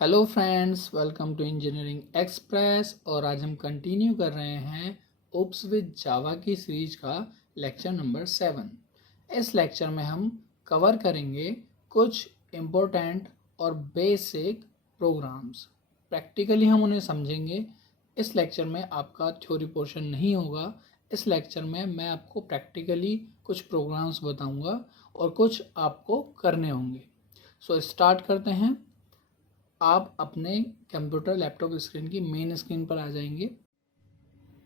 Hello friends, welcome to engineering express. और आज हम कंटिन्यू कर रहे हैं ओप्स विद जावा की सीरीज का लेक्चर नंबर 7। इस लेक्चर में हम कवर करेंगे कुछ इम्पोर्टेंट और बेसिक प्रोग्राम्स। प्रैक्टिकली हम उन्हें समझेंगे। इस लेक्चर में आपका थ्योरी पोर्शन नहीं होगा। इस लेक्चर में मैं आपको प्रैक्टिकली कुछ प्रोग्राम्स बताऊंगा और कुछ आपको करने होंगे। सो स्टार्ट करते हैं। आप अपने कंप्यूटर लैपटॉप स्क्रीन की मेन स्क्रीन पर आ जाएंगे।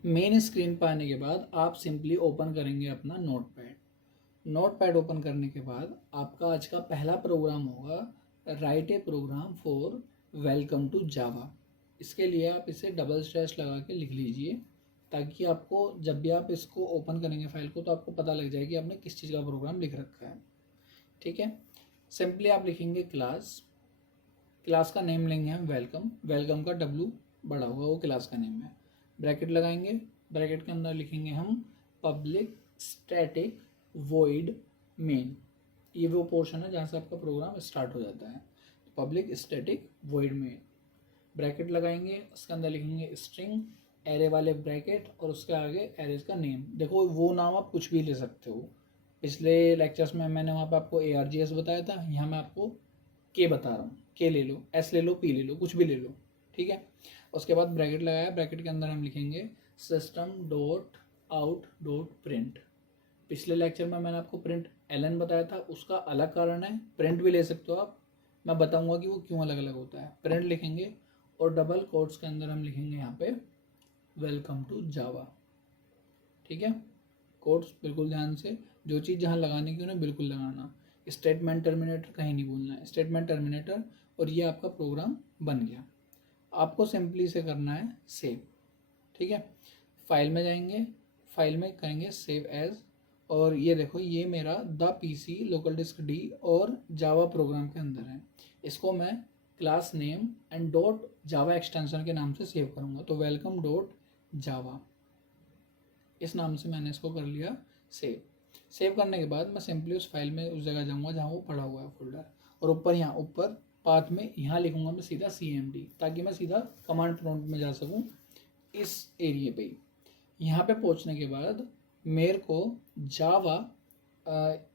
मेन स्क्रीन पर आने के बाद आप सिंपली ओपन करेंगे अपना नोटपैड ओपन करने के बाद आपका आज का पहला प्रोग्राम होगा write a program for welcome to Java. इसके लिए आप इसे डबल स्लैश लगा के लिख लीजिए, ताकि आपको जब भी आप इसको ओपन करेंगे फाइल को तो आपको पता लग जाए कि आपने किस चीज़ का प्रोग्राम लिख रखा है। ठीक है, सिंपली आप लिखेंगे क्लास का नेम लेंगे हम वेलकम का डब्लू बड़ा होगा, वो क्लास का नेम है। ब्रैकेट लगाएंगे, ब्रैकेट के अंदर लिखेंगे हम पब्लिक स्टैटिक वॉइड मेन। ये वो पोर्शन है जहाँ से आपका प्रोग्राम स्टार्ट हो जाता है। Public static void main, bracket लगाएंगे, उसके अंदर लिखेंगे स्ट्रिंग एरे वाले ब्रैकेट और उसके आगे एरेज का नेम। देखो वो नाम आप कुछ भी ले सकते हो। पिछले लेक्चर्स में मैंने वहाँ पर आपको ARGS बताया था, यहाँ मैं आपको के बता रहा हूँ। के ले लो, एस ले लो, पी ले लो, कुछ भी ले लो। ठीक है, उसके बाद ब्रैकेट लगाया, ब्रैकेट के अंदर हम लिखेंगे system dot out dot print. पिछले लेक्चर में मैंने आपको प्रिंट एलन बताया था, उसका अलग कारण है। प्रिंट भी ले सकते हो आप, मैं बताऊंगा कि वो क्यों अलग अलग होता है। प्रिंट लिखेंगे और डबल कोट्स के अंदर हम लिखेंगे यहाँ पे वेलकम टू जावा। ठीक है, कोट्स बिल्कुल ध्यान से, जो चीज़ जहाँ लगाने की उन्हें बिल्कुल लगाना। स्टेटमेंट टर्मिनेटर कहीं नहीं बोलना है, स्टेटमेंट टर्मिनेटर। और ये आपका प्रोग्राम बन गया। आपको सिंपली से करना है सेव। ठीक है, फाइल में जाएंगे, फाइल में करेंगे सेव एज। और ये देखो, ये मेरा the PC local disk D और जावा प्रोग्राम के अंदर है। इसको मैं class name and dot Java extension के नाम से सेव करूँगा, तो वेलकम डॉट जावा इस नाम से मैंने इसको कर लिया सेव। सेव करने के बाद मैं सिंपली उस फाइल में उस जगह जाऊँगा जहाँ वो पड़ा हुआ है फोल्डर, और ऊपर यहाँ ऊपर पाथ में यहाँ लिखूँगा मैं सीधा CMD, ताकि मैं सीधा कमांड प्रॉम्प्ट में जा सकूँ इस एरिए पे ही। यहाँ पे पहुँचने के बाद मेरे को जावा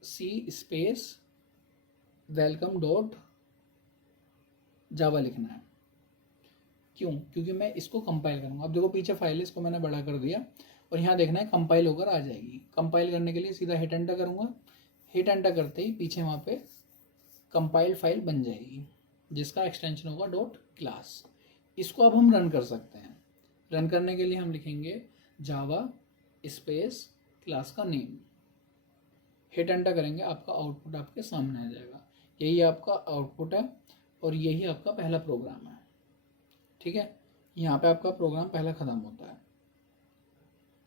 C स्पेस वेलकम डॉट जावा लिखना है। क्यों? क्योंकि मैं इसको कंपाइल करूँगा। अब देखो पीछे फाइल है, इसको मैंने बड़ा कर दिया और यहाँ देखना है कंपाइल होकर आ जाएगी। कंपाइल करने के लिए सीधा हिट एंटर करूँगा। हिट एंटर करते ही पीछे वहाँ पे कंपाइल फाइल बन जाएगी, जिसका एक्सटेंशन होगा डॉट क्लास। इसको अब हम रन कर सकते हैं। रन करने के लिए हम लिखेंगे जावा स्पेस क्लास का नेम, हिट एंटर करेंगे, आपका आउटपुट आपके सामने आ जाएगा। यही आपका आउटपुट है और यही आपका पहला प्रोग्राम है। ठीक है, यहाँ पे आपका प्रोग्राम पहला ख़त्म होता है।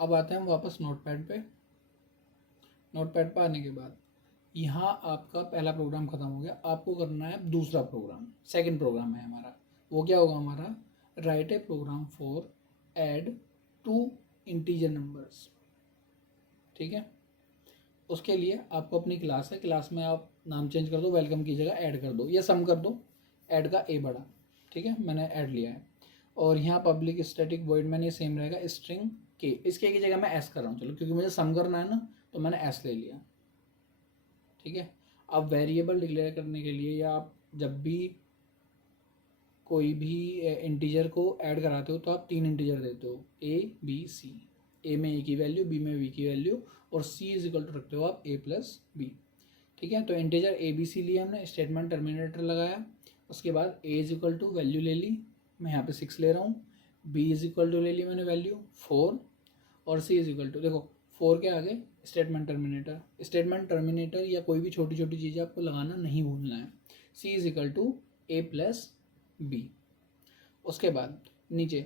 अब आते हैं हम वापस नोटपैड पे। नोटपैड पर आने के बाद यहाँ आपका पहला प्रोग्राम ख़त्म हो गया। आपको करना है दूसरा प्रोग्राम, सेकंड प्रोग्राम है हमारा। वो क्या होगा हमारा? Write a program for add 2 integer numbers. ठीक है, उसके लिए आपको अपनी क्लास है, क्लास में आप नाम चेंज कर दो, वेलकम की जगह ऐड कर दो या सम कर दो, ऐड का ए बड़ा। ठीक है, मैंने ऐड लिया है। और यहाँ पब्लिक स्टैटिक वॉइड में ये सेम रहेगा, स्ट्रिंग के। इसके की जगह मैं एस कर रहा हूँ, चलो, क्योंकि मुझे सम करना है ना, तो मैंने एस ले लिया। ठीक है, अब वेरिएबल डिक्लेयर करने के लिए या आप जब भी कोई भी इंटीजर को ऐड कराते हो तो आप 3 इंटीजर देते हो, A B C। ए में ए की वैल्यू, बी में बी की वैल्यू, और सी इज इक्वल टू रखते हो आप A+B। ठीक है, तो इंटीजर ABC लिए हमने, स्टेटमेंट टर्मिनेटर लगाया, उसके बाद A is equal to value ले ली, मैं यहाँ पे 6 ले रहा हूँ, B इज इक्वल टू ले ली मैंने वैल्यू 4, और C इज इक्वल टू, देखो 4 के आगे स्टेटमेंट टर्मिनेटर। स्टेटमेंट टर्मिनेटर या कोई भी छोटी छोटी चीज़ें आपको लगाना नहीं भूलना है। C is equal to A+B। उसके बाद नीचे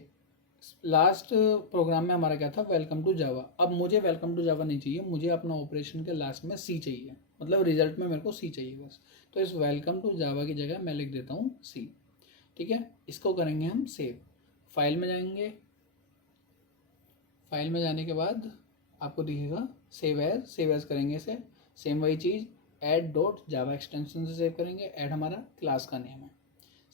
लास्ट प्रोग्राम में हमारा क्या था? Welcome to Java. अब मुझे वेलकम टू जावा नहीं चाहिए, मुझे अपना ऑपरेशन के लास्ट में सी चाहिए, मतलब रिजल्ट में मेरे को सी चाहिए बस। तो इस वेलकम टू जावा की जगह मैं लिख देता हूँ सी। ठीक है, इसको करेंगे हम सेव। फाइल में जाएंगे, फाइल में जाने के बाद आपको दिखेगा सेव एज। सेव एज करेंगे इसे, सेम वही चीज़, ऐड डॉट जावा एक्सटेंशन से सेव करेंगे। ऐड हमारा क्लास का नेम है।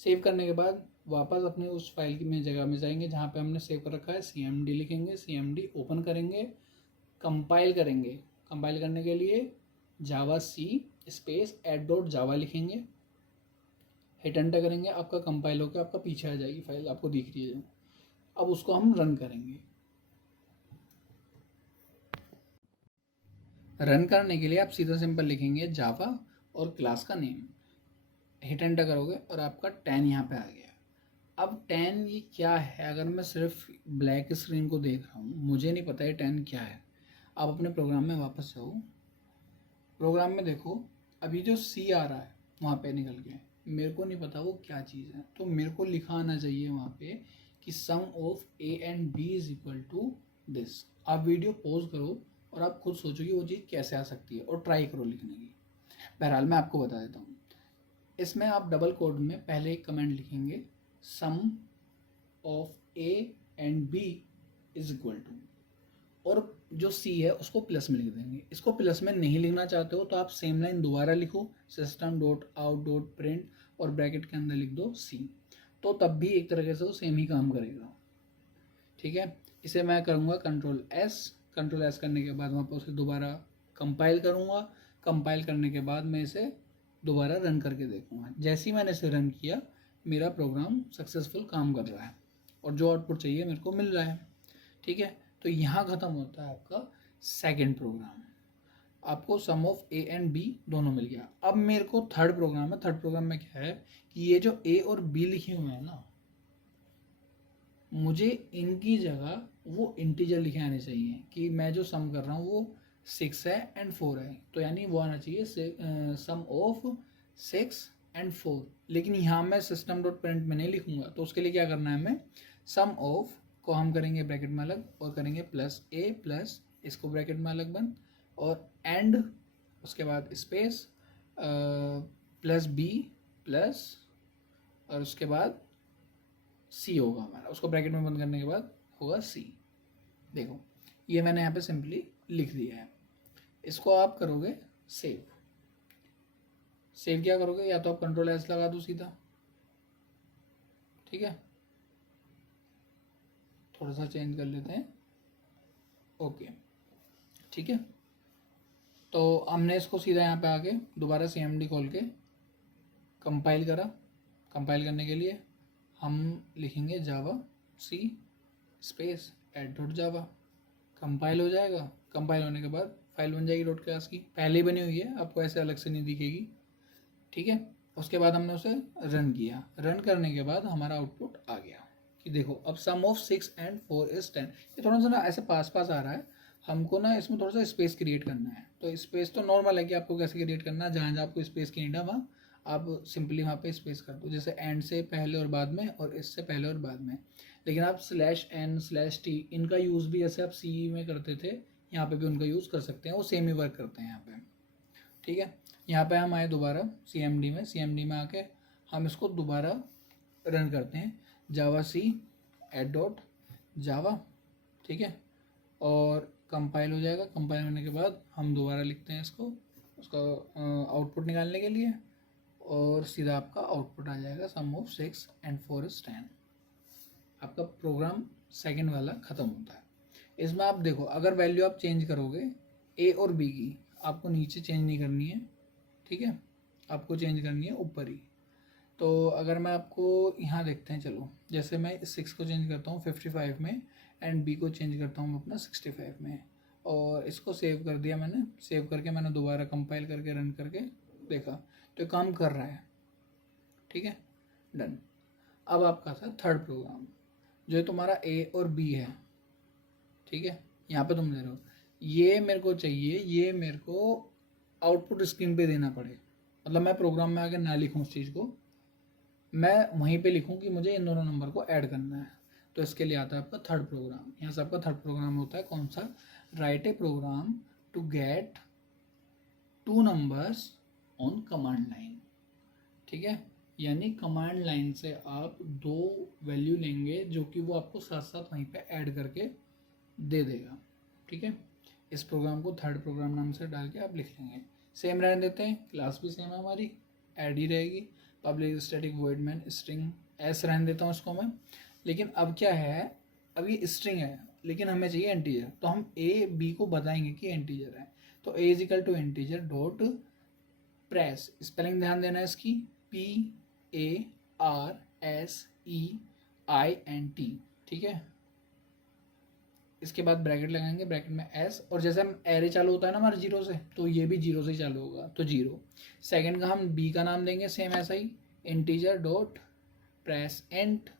सेव करने के बाद वापस अपने उस फाइल की में जगह में जाएंगे जहाँ पे हमने सेव कर रखा है, CMD लिखेंगे, CMD ओपन करेंगे, कंपाइल करेंगे। कंपाइल करने के लिए जावा सी स्पेस @java लिखेंगे, हिट एंटर करेंगे, आपका कंपाइल होकर आपका पीछे आ जाएगी फाइल, आपको दिख रही है। अब उसको हम रन करेंगे। रन करने के लिए आप सीधा सिंपल लिखेंगे जावा और क्लास का नेम, हिट एंटर करोगे और आपका 10 यहाँ पे आ गया। अब 10 ये क्या है? अगर मैं सिर्फ ब्लैक स्क्रीन को देख रहा हूँ, मुझे नहीं पता है 10 क्या है। आप अपने प्रोग्राम में वापस जाओ, प्रोग्राम में देखो, अभी जो C आ रहा है वहाँ पे निकल के, मेरे को नहीं पता वो क्या चीज़ है, तो मेरे को लिखा आना चाहिए वहाँ पे कि sum of A and B is equal to this. आप वीडियो पॉज करो और आप खुद सोचो कि वो चीज़ कैसे आ सकती है और ट्राई करो लिखने की। बहरहाल मैं आपको बता देता हूँ। इसमें आप डबल कोड में पहले एक कमेंट लिखेंगे, sum of A and B is equal to, और जो C है उसको प्लस में लिख देंगे। इसको प्लस में नहीं लिखना चाहते हो तो आप सेम लाइन दोबारा लिखो, system.out.print और ब्रैकेट के अंदर लिख दो C, तो तब भी एक तरीके से वो सेम ही काम करेगा। ठीक है, इसे मैं करूँगा कंट्रोल एस करने के बाद वहाँ पर उसे दोबारा कंपाइल करूँगा। कंपाइल करने के बाद मैं इसे दोबारा रन करके देखूँगा। जैसे ही मैंने इसे रन किया, मेरा प्रोग्राम सक्सेसफुल काम कर रहा है और जो आउटपुट चाहिए मेरे को मिल रहा है। ठीक है, तो यहाँ ख़त्म होता है आपका सेकंड प्रोग्राम। आपको सम ऑफ A एंड B दोनों मिल गया। अब मेरे को थर्ड प्रोग्राम है। थर्ड प्रोग्राम में क्या है कि ये जो A और B लिखे हुए हैं ना, मुझे इनकी जगह वो इंटीजर लिखे आने चाहिए कि मैं जो सम कर रहा हूँ वो 6 है एंड 4 है, तो यानी वो आना चाहिए सम ऑफ 6 एंड 4। लेकिन यहाँ मैं system.print में नहीं लिखूंगा, तो उसके लिए क्या करना है, हमें सम ऑफ को हम करेंगे ब्रैकेट में अलग और करेंगे प्लस A प्लस इसको ब्रैकेट में अलग बंद और एंड उसके बाद स्पेस प्लस B प्लस और उसके बाद C होगा हमारा, उसको ब्रैकेट में बंद करने के बाद होगा C। देखो ये मैंने यहाँ पे सिंपली लिख दिया है। इसको आप करोगे सेव क्या करोगे, या तो आप कंट्रोल एस लगा दो सीधा, ठीक है, थोड़ा सा चेंज कर लेते हैं, ओके, ठीक है। तो हमने इसको सीधा यहाँ पे आके दोबारा CMD खोल के कंपाइल करा। कंपाइल करने के लिए हम लिखेंगे जावा सी स्पेस @java, कंपाइल हो जाएगा। कंपाइल होने के बाद फाइल बन जाएगी डॉट क्लास की, पहले ही बनी हुई है, आपको ऐसे अलग से नहीं दिखेगी, ठीक है। उसके बाद हमने उसे रन किया। रन करने के बाद हमारा आउटपुट आ गया कि देखो अब सम ऑफ 6 एंड 4 इज 10। ये थोड़ा सा ना ऐसे पास पास आ रहा है, हमको ना इसमें थोड़ा सा स्पेस क्रिएट करना है। तो स्पेस तो नॉर्मल है कि आपको कैसे क्रिएट करना है, जहाँ जहाँ आपको स्पेस की नीड है वहाँ आप सिंपली वहाँ पे स्पेस कर दो, जैसे एंड से पहले और बाद में और इससे पहले और बाद में। लेकिन आप /n/t इनका यूज़ भी जैसे आप C में करते थे, यहाँ पे भी उनका यूज़ कर सकते हैं, वो सेम ही वर्क करते हैं यहाँ पे, ठीक है। यहाँ पे हम आए दोबारा CMD में आके हम इसको दोबारा रन करते हैं, जावा सी @java, ठीक है, और कंपाइल हो जाएगा। कंपाइल होने के बाद हम दोबारा लिखते हैं इसको, उसका आउटपुट निकालने के लिए, और सीधा आपका आउटपुट आ जाएगा सम ऑफ 6 एंड 4 इज 10। आपका प्रोग्राम सेकंड वाला ख़त्म होता है। इसमें आप देखो, अगर वैल्यू आप चेंज करोगे A और B की, आपको नीचे चेंज नहीं करनी है, ठीक है, आपको चेंज करनी है ऊपर ही। तो अगर मैं आपको यहाँ देखते हैं, चलो जैसे मैं 6 को चेंज करता हूँ 55 में एंड B को चेंज करता हूँ अपना 65 में, और इसको सेव कर दिया मैंने। सेव करके मैंने दोबारा कंपाइल करके रन करके देखा तो काम कर रहा है, ठीक है, डन। अब आपका था थर्ड प्रोग्राम, जो तुम्हारा A और B है, ठीक है, यहाँ पे तुम दे रहे हो, ये मेरे को चाहिए, ये मेरे को आउटपुट स्क्रीन पे देना पड़े, मतलब मैं प्रोग्राम में आके ना लिखूँ उस चीज़ को, मैं वहीं पे लिखूँ कि मुझे इन दोनों नंबर को ऐड करना है। तो इसके लिए आता है आपका थर्ड प्रोग्राम। यहाँ से आपका थर्ड प्रोग्राम होता है कौन सा, write a program to get 2 numbers on command line, ठीक है, यानी कमांड लाइन से आप 2 वैल्यू लेंगे जो कि वो आपको साथ साथ वहीं पे ऐड करके दे देगा, ठीक है। इस प्रोग्राम को थर्ड प्रोग्राम नाम से डाल के आप लिख लेंगे। सेम रहने देते हैं, क्लास भी सेम है हमारी, ऐड ही रहेगी। Public static void main string S रहने देता हूँ इसको मैं। लेकिन अब क्या है, अब ये स्ट्रिंग है लेकिन हमें चाहिए इंटीजर, तो हम ए बी को बताएंगे कि इंटीजर है। तो a is equal to integer dot parse, spelling ध्यान देना है इसकी, PARSEINT, ठीक है। इसके बाद ब्रैकेट लगाएंगे, ब्रैकेट में एस, और जैसे हम एरे चालू होता है ना हमारे जीरो से, तो ये भी जीरो से ही चालू होगा, तो जीरो। सेकंड का हम बी का नाम देंगे सेम ऐसा ही, इंटीजर डॉट प्रेस एंट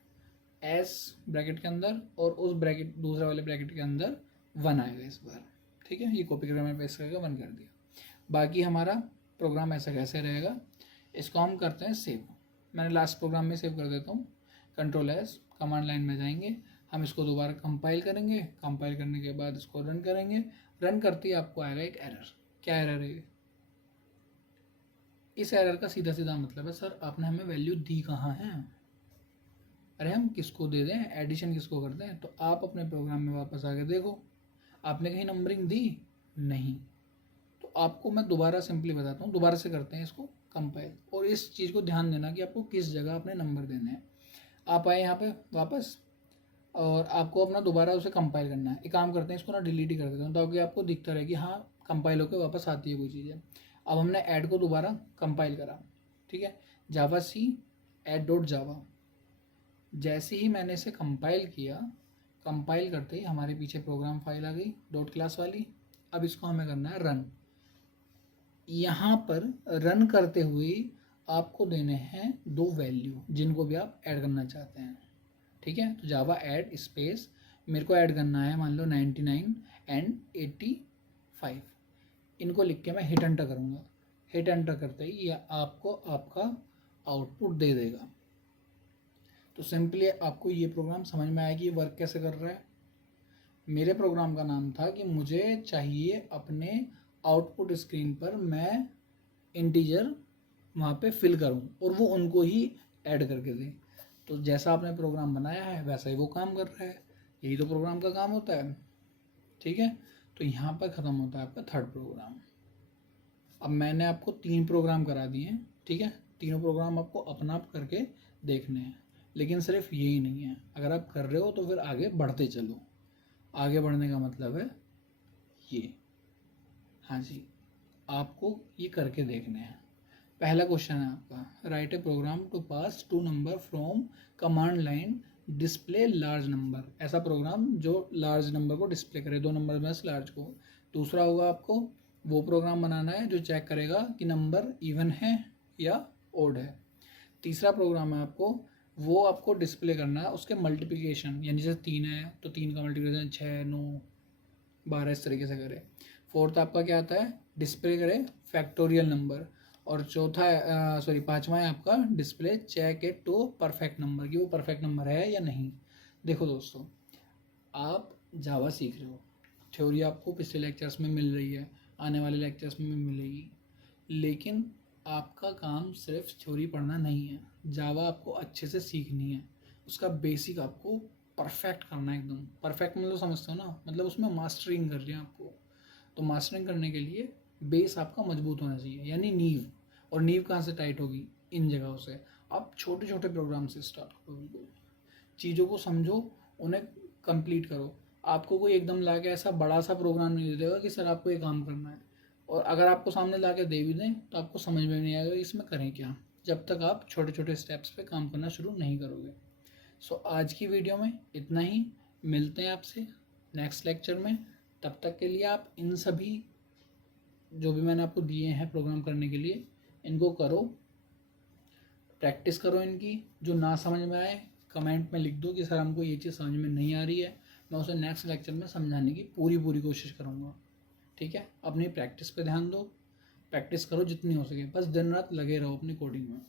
एस ब्रैकेट के अंदर, और उस ब्रैकेट दूसरे वाले ब्रैकेट के अंदर 1 आएगा इस बार, ठीक है। ये कॉपी करके मैंने पेस्ट करके 1 कर दिया। बाकी हमारा प्रोग्राम ऐसा कैसे रहेगा, इसको हम करते हैं सेव। मैंने लास्ट प्रोग्राम में सेव कर देता हूँ, कंट्रोल एस, कमांड लाइन में जाएंगे, हम इसको दोबारा कंपाइल करेंगे, कंपाइल करने के बाद इसको रन करेंगे। रन करते ही आपको आएगा एक एरर। क्या एरर है? इस एरर का सीधा सीधा मतलब है, सर आपने हमें वैल्यू दी कहाँ है? अरे हम किसको दे दें, एडिशन किसको करते हैं? तो आप अपने प्रोग्राम में वापस आके देखो, आपने कहीं नंबरिंग दी? नहीं। तो आपको मैं दोबारा सिंपली बताता हूँ, दोबारा से करते हैं इसको कंपाइल, और इस चीज़ को ध्यान देना कि आपको किस जगह अपने नंबर देने हैं। आप आए यहाँ पे वापस, और आपको अपना दोबारा उसे कंपाइल करना है। एक काम करते हैं, इसको ना डिलीट ही कर देते हैं ताकि आपको दिखता रहे कि हाँ कंपाइल होकर वापस आती है कोई चीज़ें। अब हमने ऐड को दोबारा कंपाइल करा, ठीक है, जावा सी ऐड डॉट जावा। जैसे ही मैंने इसे कंपाइल किया, कंपाइल करते ही हमारे पीछे प्रोग्राम फाइल आ गई डॉट क्लास वाली। अब इसको हमें करना है रन। यहाँ पर रन करते हुए आपको देने हैं 2 वैल्यू जिनको भी आप ऐड करना चाहते हैं, ठीक है। तो जावा ऐड स्पेस, मेरे को ऐड करना है मान लो 99 एंड 85, इनको लिख के मैं हिट एंटर करूँगा। हिट एंटर करते ही यह आपको आपका आउटपुट दे देगा। तो सिंपली आपको ये प्रोग्राम समझ में आया कि ये वर्क कैसे कर रहा है। मेरे प्रोग्राम का नाम था कि मुझे चाहिए अपने आउटपुट स्क्रीन पर मैं इंटीजर वहाँ पे फिल करूँ और वो उनको ही ऐड करके दें। तो जैसा आपने प्रोग्राम बनाया है वैसा ही वो काम कर रहा है, यही तो प्रोग्राम का काम होता है, ठीक है। तो यहाँ पर ख़त्म होता है आपका थर्ड प्रोग्राम। अब मैंने आपको 3 प्रोग्राम करा दिए हैं, ठीक है। तीनों प्रोग्राम आपको अपना आप करके देखने हैं, लेकिन सिर्फ यही नहीं है, अगर आप कर रहे हो तो फिर आगे बढ़ते चलो। आगे बढ़ने का मतलब है ये, हाँ जी, आपको ये करके देखने हैं। पहला क्वेश्चन है आपका, write a program to pass 2 number from command line display large number. ऐसा प्रोग्राम जो लार्ज नंबर को डिस्प्ले करे, 2 नंबर में से लार्ज को। दूसरा होगा आपको वो प्रोग्राम बनाना है जो चेक करेगा कि नंबर इवन है या ओड है। तीसरा प्रोग्राम है वो आपको डिस्प्ले करना है उसके मल्टीप्लिकेशन, यानी जैसे 3 है तो 3 का मल्टीप्लिकेशन 6, 9, 12 इस तरीके से करे। फोर्थ आपका क्या आता है, डिस्प्ले करे फैक्टोरियल नंबर। और पांचवा है आपका display check it to perfect number, कि वो परफेक्ट नंबर है या नहीं। देखो दोस्तों, आप जावा सीख रहे हो, थ्योरी आपको पिछले लेक्चर्स में मिल रही है, आने वाले लेक्चर्स में मिलेगी, लेकिन आपका काम सिर्फ थ्योरी पढ़ना नहीं है, जावा आपको अच्छे से सीखनी है। उसका बेसिक आपको परफेक्ट करना है, एकदम परफेक्ट मतलब समझते हो ना, मतलब उसमें मास्टरिंग करनी है आपको। तो मास्टरिंग करने के लिए बेस आपका मजबूत होना चाहिए, यानी नींव। और नींव कहाँ से टाइट होगी, इन जगहों से। आप छोटे छोटे प्रोग्राम से स्टार्ट करो, बिल्कुल चीज़ों को समझो, उन्हें कंप्लीट करो। आपको कोई एकदम ला के ऐसा बड़ा सा प्रोग्राम नहीं दे देगा कि सर आपको ये काम करना है, और अगर आपको सामने ला के दे भी दें तो आपको समझ में नहीं आएगा इसमें करें क्या, जब तक आप छोटे छोटे स्टेप्स पे काम करना शुरू नहीं करोगे। सो आज की वीडियो में इतना ही, मिलते हैं आपसे नेक्स्ट लेक्चर में। तब तक के लिए आप इन सभी जो भी मैंने आपको दिए हैं प्रोग्राम करने के लिए, इनको करो, प्रैक्टिस करो इनकी। जो ना समझ में आए कमेंट में लिख दो कि सर हमको ये चीज़ समझ में नहीं आ रही है, मैं उसे नेक्स्ट लेक्चर में समझाने की पूरी कोशिश करूँगा, ठीक है। अपनी प्रैक्टिस पे ध्यान दो, प्रैक्टिस करो जितनी हो सके, बस दिन रात लगे रहो अपनी कोडिंग में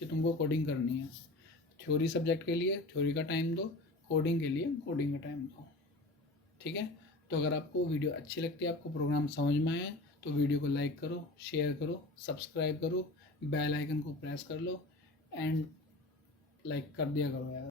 कि तुमको कोडिंग करनी है। थ्योरी सब्जेक्ट के लिए थ्योरी का टाइम दो, कोडिंग के लिए कोडिंग का टाइम दो, ठीक है। तो अगर आपको वीडियो अच्छी लगती है, आपको प्रोग्राम समझ में आए, तो वीडियो को लाइक करो, शेयर करो, सब्सक्राइब करो, बेल आइकन को प्रेस कर लो, एंड लाइक कर दिया करो यार।